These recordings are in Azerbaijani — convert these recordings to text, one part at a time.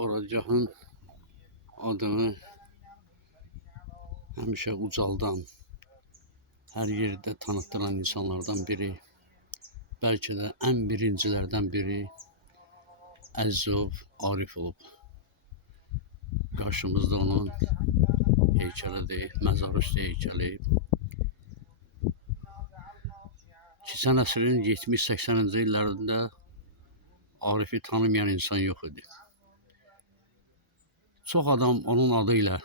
Oracağın adını həmişə ucaldan, hər yerdə tanıttıran insanlardan biri, bəlkə də ən birincilərdən biri Əzzov Arif olub. Qarşımızda onun heykəlidir, məzar üstü heykəli. Keçən əsrin 70-80-ci illərində Arifi tanımayan insan yox idi. Çox adam onun adıyla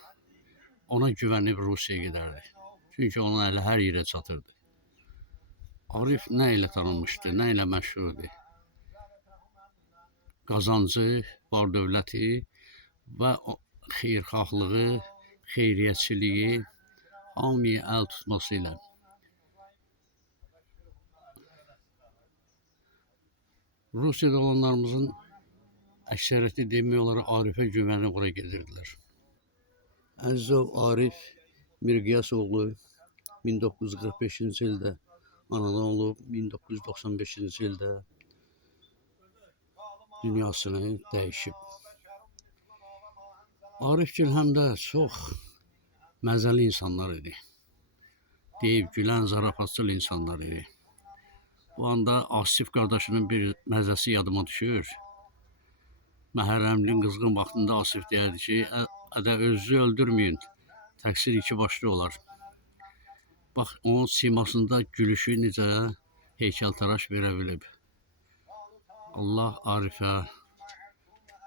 ona güvənib Rusiyaya gedərdi. Çünki onun əli hər yerə çatırdı. Arif nə ilə tanınmışdı, nə ilə məşhurdur? Qazancı, var dövləti və xeyirxahlığı, xeyriyyətçiliyi hamıya əl tutması ilə. Rusiyada olanlarımızın əksəriyyəti demək olar Arifə güvənib oraya gedirdilər. Əzzov Arif Mirqiyasoğlu 1945-ci ildə anadan olub, 1995-ci ildə dünyasını dəyişib. Arifgil həm də çox məzəli insanlar idi. Deyib gülən, zarafatçıl insanlar idi. Bu anda Asif qardaşının bir məzəsi yadıma düşür. Məhərrəmliyin qızğın vaxtında Asif deyərdi ki, ədə özünüzü öldürməyin, təqsir iki başlı olar. Bax, onun simasında gülüşü necə heykəltaraş verə bilib. Allah Arifə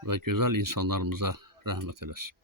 və gözəl insanlarımıza rəhmət eləsin.